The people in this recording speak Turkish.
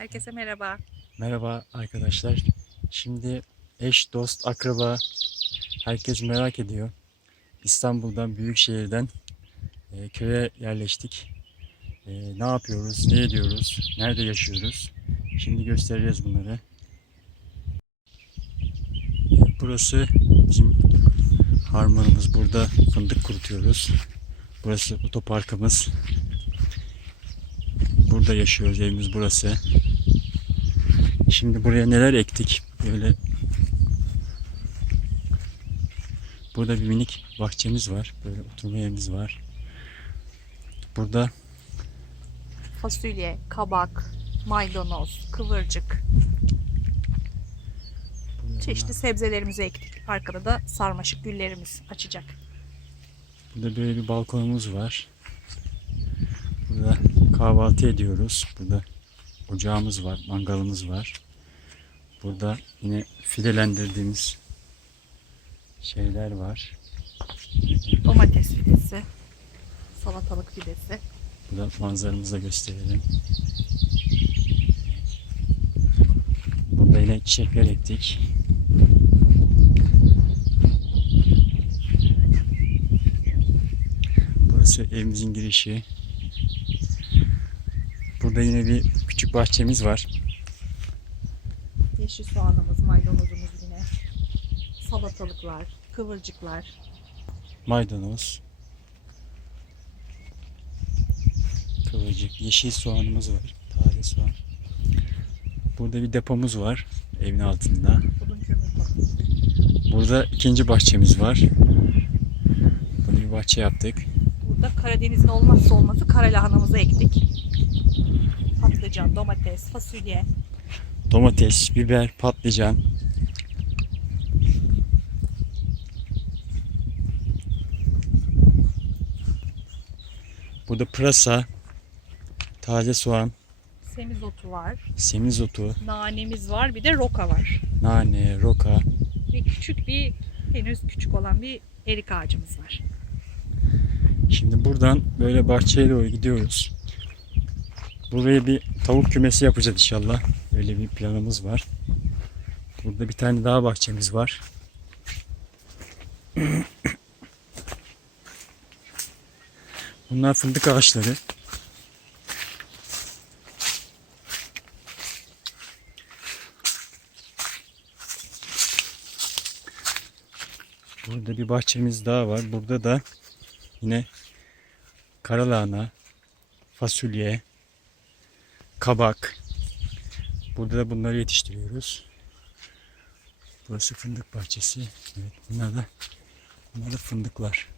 Herkese merhaba. Merhaba arkadaşlar. Şimdi eş, dost, akraba herkes merak ediyor. İstanbul'dan, büyük şehirden e, köye yerleştik. E, ne yapıyoruz, ne ediyoruz, nerede yaşıyoruz? Şimdi göstereceğiz bunları. E, burası bizim harmanımız. Burada fındık kurutuyoruz. Burası otoparkımız. Burada yaşıyoruz. Evimiz burası. Şimdi buraya neler ektik? Böyle Burada bir minik bahçemiz var. Böyle oturma yerimiz var. Burada Fasulye, kabak, maydanoz, kıvırcık, çeşitli sebzelerimizi ektik. Arkada da sarmaşık güllerimiz açacak. burada böyle bir balkonumuz var. Burada kahvaltı ediyoruz. Burada ocağımız var, mangalımız var. Burada yine fidelendirdiğimiz şeyler var. Domates fidesi, salatalık fidesi. Burada manzaramızı da gösterelim. Burada yine çiçekler ektik. Burası evimizin girişi. Burada yine bir küçük bahçemiz var. Yeşil soğanımız, maydanozumuz yine. Salatalıklar, kıvırcıklar. Maydanoz. Kıvırcık. Yeşil soğanımız var. Taze soğan. Burada bir depomuz var. Evin altında. Burada ikinci bahçemiz var. Burada bir bahçe yaptık. Burada Karadeniz'in olmazsa olmazı kara lahanamızı ektik. Patlıcan, domates, fasulye. Domates, biber, patlıcan. Burada pırasa, taze soğan, Semizotu var. semizotu, Nanemiz var. Bir de roka var. nane, roka. Ve küçük bir henüz küçük olan bir erik ağacımız var. Şimdi buradan böyle bahçeye doğru gidiyoruz. Buraya bir tavuk kümesi yapacağız inşallah. Öyle bir planımız var. Burada bir tane daha bahçemiz var. Bunlar fındık ağaçları. Burada bir bahçemiz daha var. Burada da yine karalahana, fasulye, kabak. Burada da bunları yetiştiriyoruz. Burası fındık bahçesi. Evet, bunlar da bunlar da fındıklar.